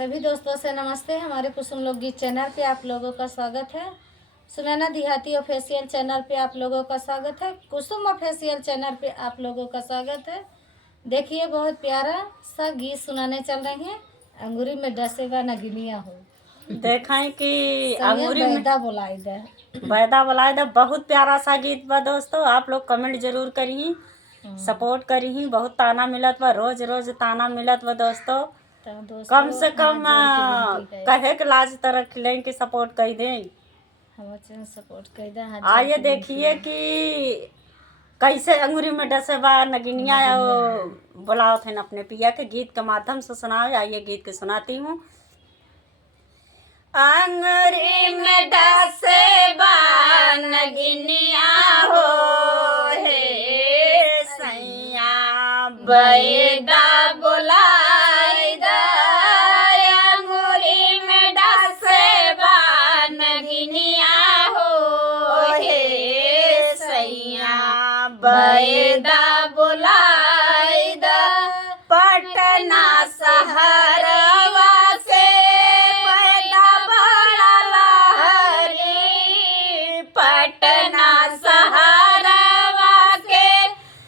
सभी दोस्तों से नमस्ते। हमारे कुसुम लोकगीत चैनल पे आप लोगों का स्वागत है। सुनैना देहाती ऑफिशियल चैनल पे आप लोगों का स्वागत है। कुसुम ऑफिशियल चैनल पे आप लोगों का स्वागत है। देखिए, बहुत प्यारा सा गीत सुनाने चल रहे हैं। अंगूरी में डसेगा नगिनिया हो, देखें कि अंगूरी में बैदा बुलाई दे। बैदा बुलाए दा। बहुत प्यारा सा गीत बा दोस्तों। आप लोग कमेंट जरूर करी, सपोर्ट करी। बहुत ताना मिलत बा, रोज रोज ताना मिलत बा दोस्तों। तो कम दोस्तों, से कम हाथ जोड़ के विनती है, कहे के लाज तरह खिलें कि सपोर्ट कर दें। हम चैनल सपोर्ट कर दे। आइए देखिए कि कैसे अंगूरी में डसे बा नगिनिया बुलाओ थे अपने पिया के गीत के माध्यम से सुनाओ। आइए गीत के सुनाती हूँ। अंगूरी में डसे बा नगिनिया हो, हे सैया बैदा बुलाई दा। अंगूरी में डसे बा नगिनिया हो, हे सैया बैदा बुलाई दा। पटना शहरवा से पैदा बड़ा लहरी, पटना शहरवा के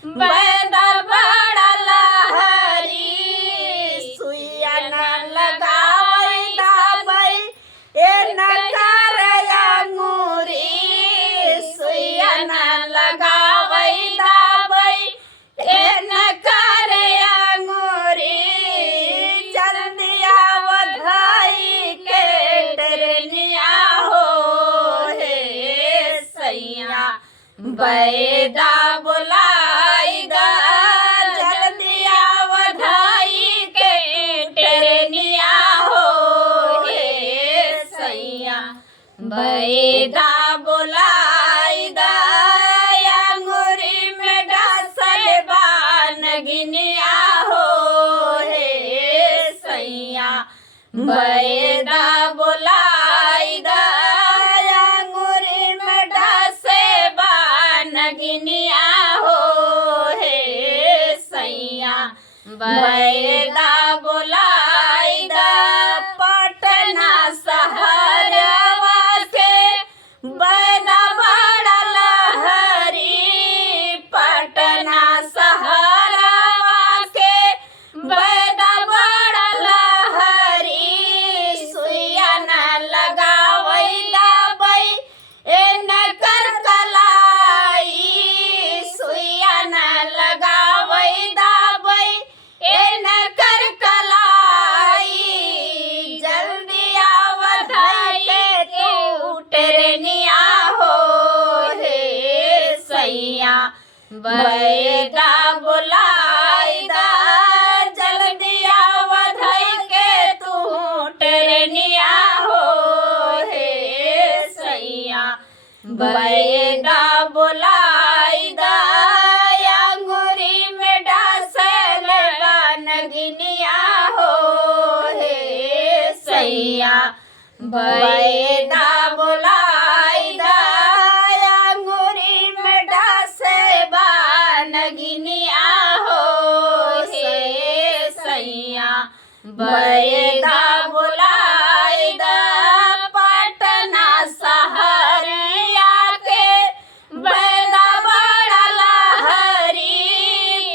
पैदा बड़ा लहरी। सुइया न लगावई दाबई ए न कर अंगूरी, सुइया न लगावई दाबई ए न कर अंगूरी। जल्दिया वधाई के टरनिया हो, हे सैया बैदा बुलाई दा। जल्दिया वधाई के टरनिया हो, हे सैया बैदा बुलाई दा। अंगूरी में डसल बा नगिनिया हो, हे सैया बैदा बुलाई दा। अंगूरी में डसे बा नगिनिया हो, हे सैया बैदा बुलाई दा। पटना शहरवा के बैदा बड़ा लहरी, पटना शहरवा के बैदा बड़ा लहरी। सुइया न लगावई दाबई ए न कर कलाई, सुइया न लगावई दाबई ए न कर कलाई। जल्दी आवधाई के तू टरनिया हो, हे सैया बैदा बुलाई दा। जल्दी आवधाई के तू टरनिया हो, हे सैया बैदा बुलाई दा। अंगूरी में डसल बा नगिनिया हो, हे सैया बैदा बुलाई दा। अंगूरी में डसे बा नगिनिया हो, हे सैया बैदा बुलाई दा। पटना शहरिया के बैदा बड़ा लहरी,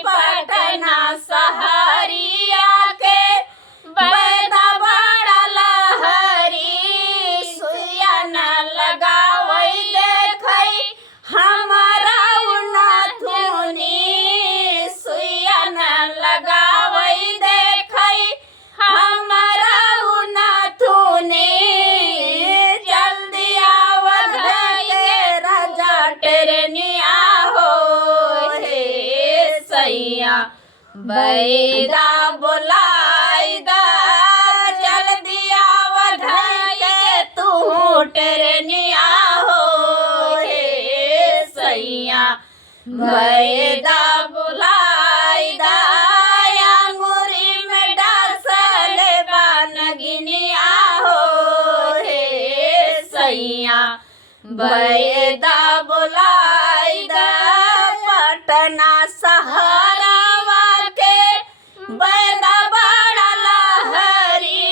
पटना शहरिया के बैदा बड़ा लहरी। सुइया न लगावई देखई हमारा उनाथुनी, सुइया न लगावई देखई हमारा उनाथुनी। जल्दी आवधाई के राजा टरनिया हो, हे सैया बैदा बुलाई दा। जल्दी आवधाई के तू टरनिया हो, हे सैया बैदा बुलाई दा। अंगूरी में डसल बा नगिनिया हो, हे सैया बैदा बुलाई दा। पटना शहरवा के बैदा बड़ा लहरी,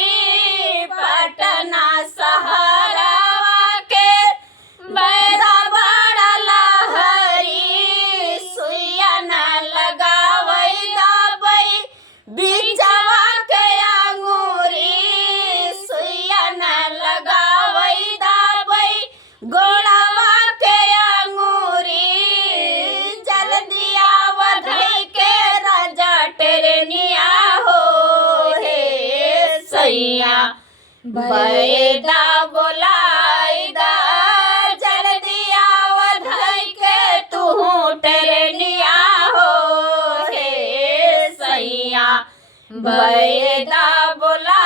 सैया बैदा बोलाई दा जल्दी आवत है के तू टेरनिया हो हे सैया बैदा बोला